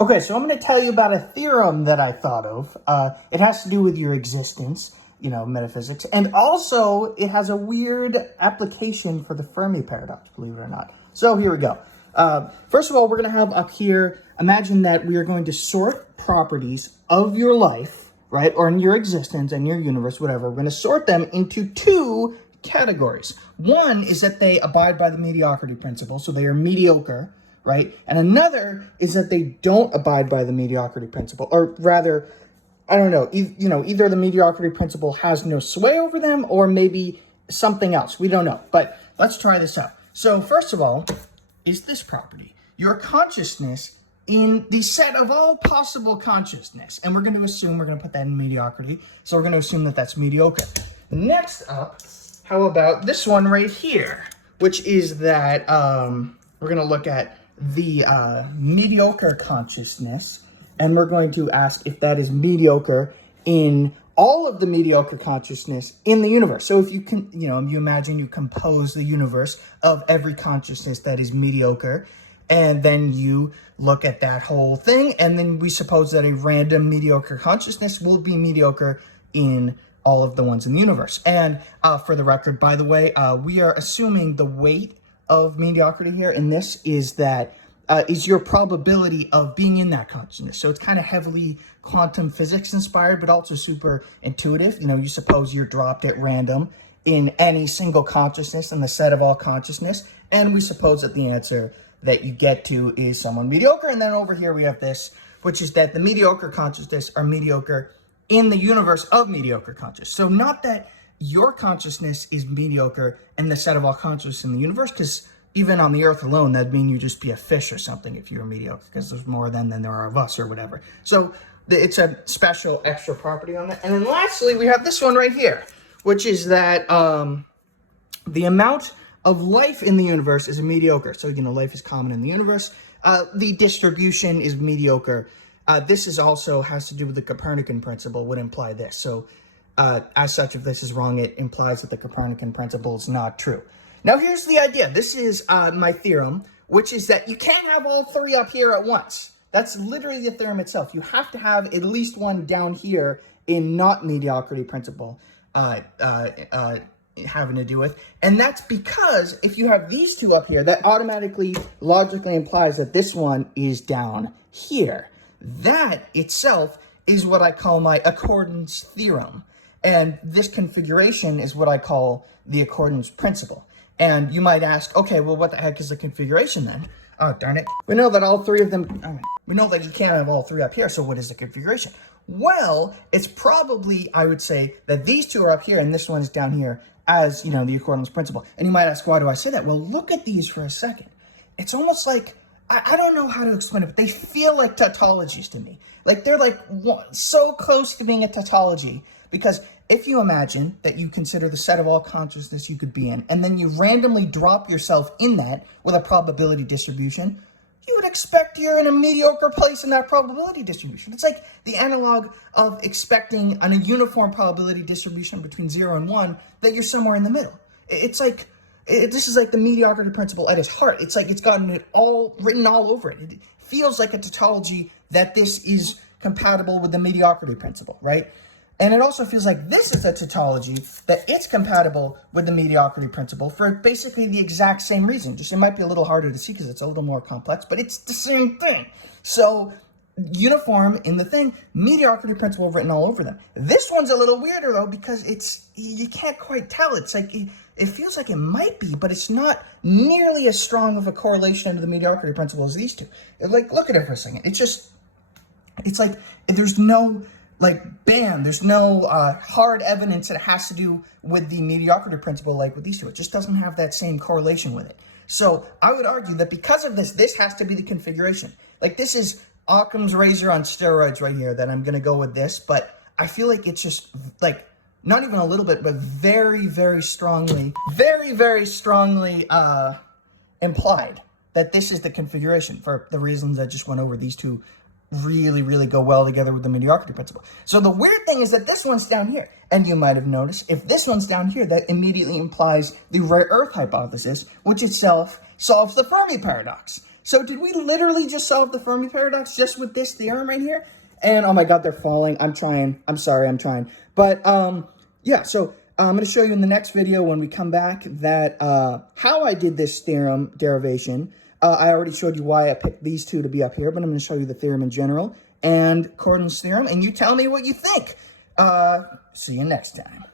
Okay, so I'm going to tell you about a theorem that I thought of. It has to do with your existence, metaphysics, and also it has a weird application for the Fermi Paradox, believe it or not. So here we go. First of all, we're going to have up here, imagine that we are going to sort properties of your life, right, or in your existence and your universe, whatever. We're going to sort them into two categories. One is that they abide by the mediocrity principle, so they are mediocre, right? And another is that they don't abide by the mediocrity principle, or rather, I don't know, either the mediocrity principle has no sway over them or maybe something else. We don't know, but let's try this out. So first of all, is this property, your consciousness in the set of all possible consciousness. And we're going to assume, we're going to put that in mediocrity. So we're going to assume that that's mediocre. Next up, how about this one right here, which is that we're going to look at the mediocre consciousness, and we're going to ask if that is mediocre in all of the mediocre consciousness in the universe. So if you can, you imagine you compose the universe of every consciousness that is mediocre, and then you look at that whole thing, and then we suppose that a random mediocre consciousness will be mediocre in all of the ones in the universe. And for the record, by the way, we are assuming the weight of mediocrity here, and this is that is your probability of being in that consciousness. So it's kind of heavily quantum physics inspired, but also super intuitive. You suppose you're dropped at random in any single consciousness in the set of all consciousness, and we suppose that the answer that you get to is someone mediocre. And then over here we have this, which is that the mediocre consciousness are mediocre in the universe of mediocre consciousness. So not that your consciousness is mediocre in the set of all consciousness in the universe, because even on the earth alone, that'd mean you'd just be a fish or something if you were mediocre, because there's more of them than there are of us or whatever. So it's a special extra property on that. And then lastly, we have this one right here, which is that the amount of life in the universe is a mediocre. So, life is common in the universe. The distribution is mediocre. This is also has to do with the Copernican principle, would imply this. So as such, if this is wrong, it implies that the Copernican principle is not true. Now, here's the idea. This is my theorem, which is that you can't have all three up here at once. That's literally the theorem itself. You have to have at least one down here in not mediocrity principle having to do with. And that's because if you have these two up here, that automatically, logically implies that this one is down here. That itself is what I call my accordance theorem. And this configuration is what I call the accordance principle. And you might ask, okay, well, what the heck is the configuration then? Oh, darn it. We know that all three of them, we know that you can't have all three up here, so what is the configuration? Well, it's probably, I would say, that these two are up here and this one's down here as, the accordance principle. And you might ask, why do I say that? Well, look at these for a second. It's almost like, I don't know how to explain it, but they feel like tautologies to me. Like they're like so close to being a tautology, because if you imagine that you consider the set of all consciousness you could be in, and then you randomly drop yourself in that with a probability distribution, you would expect you're in a mediocre place in that probability distribution. It's like the analog of expecting on a uniform probability distribution between 0 and 1 that you're somewhere in the middle. It's like, this is like the mediocrity principle at its heart. It's like it's gotten it all written all over it. It feels like a tautology that this is compatible with the mediocrity principle, right? And it also feels like this is a tautology that it's compatible with the mediocrity principle for basically the exact same reason. Just it might be a little harder to see because it's a little more complex, but it's the same thing. So uniform in the thing, mediocrity principle written all over them. This one's a little weirder though, because you can't quite tell. It's like it feels like it might be, but it's not nearly as strong of a correlation to the mediocrity principle as these two. Like, look at it for a second. It's like there's no there's no hard evidence that it has to do with the mediocrity principle like with these two. It just doesn't have that same correlation with it. So I would argue that because of this has to be the configuration. Like this is Occam's razor on steroids right here, that I'm going to go with this, but I feel like it's just like not even a little bit, but very, very strongly implied that this is the configuration for the reasons I just went over. These two really, really go well together with the mediocrity principle. So the weird thing is that this one's down here. And you might have noticed, if this one's down here, that immediately implies the rare earth hypothesis, which itself solves the Fermi paradox. So did we literally just solve the Fermi paradox just with this theorem right here? And oh my God, they're falling. I'm trying. I'm sorry, I'm trying. But yeah, so I'm going to show you in the next video when we come back that how I did this theorem derivation. I already showed you why I picked these two to be up here, but I'm going to show you the theorem in general and Cordon's theorem, and you tell me what you think. See you next time.